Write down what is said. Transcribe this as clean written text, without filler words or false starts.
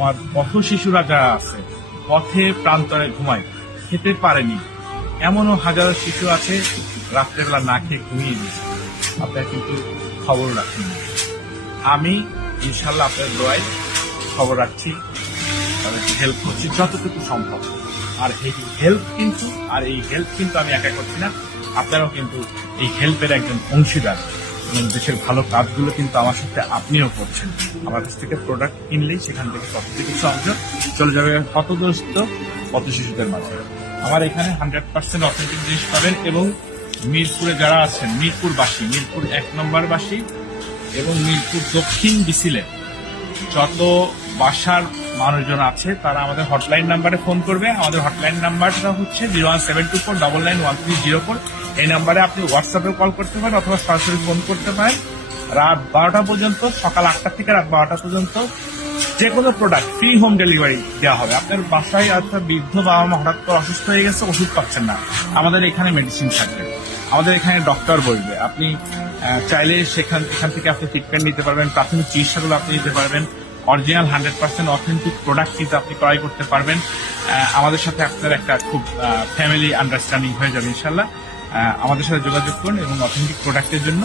আমার পথ শিশুরা যারা আছে, পথে প্রান্তরে ঘুমায়, খেতে পারেনি, এমনও হাজারো শিশু আছে রাত্রেবেলা না খেয়ে ঘুমিয়ে দিয়েছে। আপনারা কিন্তু খবর রাখেন। আমি ইনশাল্লাহ আপনার দোয়ায় খবর রাখছি, তাদেরকে হেল্প করছি যতটুকু সম্ভব। আর এই হেল্প কিন্তু আমি একা করছি না, আপনারাও কিন্তু এই হেল্পের একজন অংশীদার এবং দেশের ভালো কাজগুলো কিন্তু আমার সাথে আপনিও করছেন। আমার কাছ থেকে প্রোডাক্ট কিনলেই সেখান থেকে প্রফিটের কিছু অংশ চলে যাবে হতদরিদ্র পথ শিশুদের মাঝে। আমার এখানে 100% অথেন্টিক জিনিস পাবেন এবং মিরপুরে যারা আছেন, মিরপুরবাসী, মিরপুর 1 নম্বর বাসী এবং মিরপুর দক্ষিণ বিসিলে যত বাসার মানুষজন আছে তারা আমাদের হটলাইন নাম্বারে ফোন করবে। আমাদের হটলাইন নাম্বারটা হচ্ছে 01724991304। এই নাম্বারে আপনি হোয়াটসঅ্যাপে কল করতে পারেন অথবা সরাসরি ফোন করতে পারেন। রাত 12টা পর্যন্ত, সকাল 8টা থেকে রাত 12টা পর্যন্ত যে কোনো প্রোডাক্ট ফ্রি হোম ডেলিভারি দেওয়া হবে। আপনার বাসায় অর্থাৎ বৃদ্ধ বাবা মা হঠাৎ করে অসুস্থ হয়ে গেছে, ওষুধ পাচ্ছেন না, আমাদের এখানে মেডিসিন থাকবে, আমাদের এখানে ডক্টর বসবে। আপনি চাইলে এখান থেকে আপনি ট্রিটমেন্ট নিতে পারবেন, প্রাথমিক চিকিৎসাগুলো আপনি নিতে পারবেন। অরিজিনাল 100% অথেন্টিক প্রোডাক্ট কিন্তু আপনি ক্রয় করতে পারবেন। আমাদের সাথে আপনার একটা খুব ফ্যামিলি আন্ডারস্ট্যান্ডিং হয়ে যাবে ইনশাল্লাহ। আমাদের সাথে যোগাযোগ করুন এবং অথেন্টিক প্রোডাক্টের জন্য